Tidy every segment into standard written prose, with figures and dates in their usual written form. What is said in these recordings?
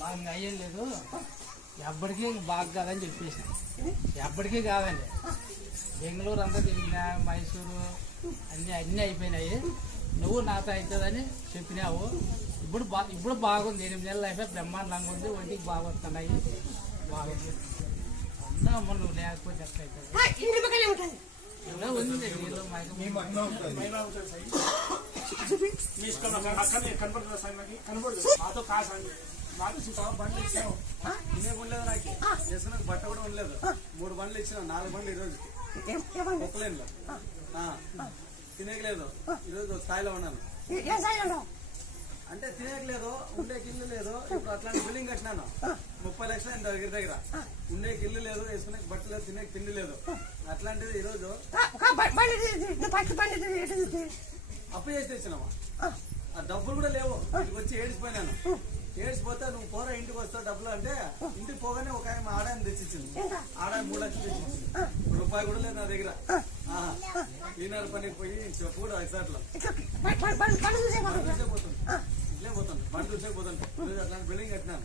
బాగా అయ్యేం లేదు, ఎప్పటికీ బాగా కాదని చెప్పేసి, ఎప్పటికీ కాదండి. బెంగళూరు అంతా తిరిగినా, మైసూరు అన్నీ అయిపోయినాయి. నువ్వు నాతో అవుతుందని చెప్పినావు. ఇప్పుడు బాగుంది. 8 నెలలు అయిపోయి బ్రహ్మాండంగా ఉంది. ఒంటికి బాగా వస్తున్నాయి, బాగుంది. అంతా అమ్మ నువ్వు లేకపోతే ఎట్లా అవుతుంది? ఉంది మాతో కాసండి. నాకు బండ్లు ఇచ్చావు, తినే ఉండలేదు. నాకు చేసిన బట్ట కూడా ఉండలేదు. 3 బండ్లు ఇచ్చిన, 4 బండ్లు ఈరోజు ఒక్కలేను. తినేయలేదు. ఈరోజు స్థాయిలో ఉన్నాను. అంటే తినేయలేదు, ఉండేకి ఇల్లు లేదు. ఇప్పుడు అట్లాంటి బిల్డింగ్ కట్టినాను. 30 లక్షలు ఎంత దగ్గర. ఉండేకి ఇల్లు లేదు, వేసుకునే బట్టలు లేదు, తినేకి తిండి లేదు. అట్లాంటిది ఈరోజు అప్పు చేసి తెచ్చినామా? ఆ డబ్బులు కూడా లేవు. ఇంటికి వచ్చి ఏడిసిపోయినాను. ఏడిసిపోతే నువ్వు పోరా ఇంటికి వస్తావు డబ్బులు అంటే, ఇంటికి పోగానే ఒక ఆయన ఆడాయని తెచ్చిచ్చింది. ఆడాయి 3 లక్షలు తెచ్చిచ్చింది. రూపాయి కూడా లేదు నా దగ్గర. ఈనాడు పనికి పోయి చెప్పు కూడా ఎగ్జాక్ట్లో ఇట్లే పోతాను. బండి చూసే పోతాను. అట్లాంటి బిల్డింగ్ కట్టినాను.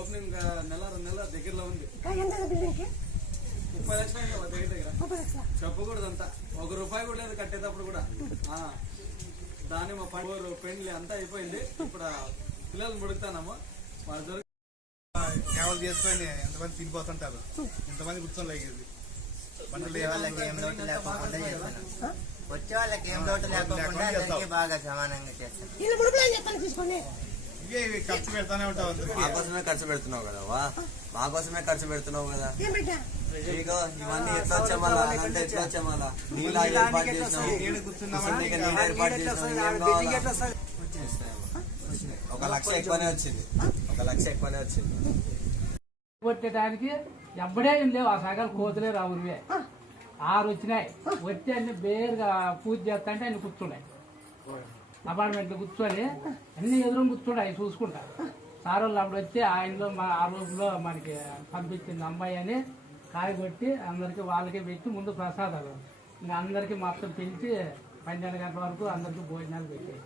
ఓపెనింగ్ 1-2 నెలల దగ్గరలో ఉంది. 30 లక్షలు అయింది దగ్గర. చెప్పకూడదంతా. 1 రూపాయి కూడా లేదు కట్టేటప్పుడు కూడా. దాని మా పండుగ పెండ్లి అంతా అయిపోయింది. ఇప్పుడు పిల్లలు ముడుగుతానమ్మా. కేవలం చేసుకొని ఎంతమంది తినిపోతుంటారు, ఎంతమంది కూర్చొని లేకేది. వచ్చే వాళ్ళకి ఏం లోటు లేకుండా బాగా సమానంగా చేస్తాను. ఇవే ఖర్చు పెడతానే ఉంటావు. మాకోసమే ఖర్చు పెడుతున్నావు కదా, మాకోసమే ఖర్చు పెడుతున్నావు కదా. ఇగో ఇవన్నీ ఎట్లా వచ్చా మళ్ళా అంటే ఎట్లా వచ్చా మళ్ళా నీళ్ళు ఏర్పాటు చేసినావు. 1 లక్ష ఎక్కువనే వచ్చింది. 1 లక్ష ఎక్కువనే వచ్చింది. కొట్టడానికి ఎప్పుడే లేవు. ఆ సగలు కోతులే రావురివే 6 వచ్చినాయి. వచ్చి అన్ని బేరుగా పూజ చేస్తా అంటే అన్ని కూర్చున్నాయి. అపార్ట్మెంట్లో కూర్చొని అన్ని ఎదురు కూర్చున్నాయి చూసుకుంటా. సార్ వాళ్ళు అప్పుడు వచ్చి ఆయనలో ఆ రోజులో మనకి పంపించింది అమ్మాయి అని కాయ కొట్టి అందరికి వాళ్ళకి పెట్టి ముందు ప్రసాదాలు ఇంకా అందరికి మొత్తం పిలిచి 12 గంటల వరకు అందరికి భోజనాలు పెట్టాయి.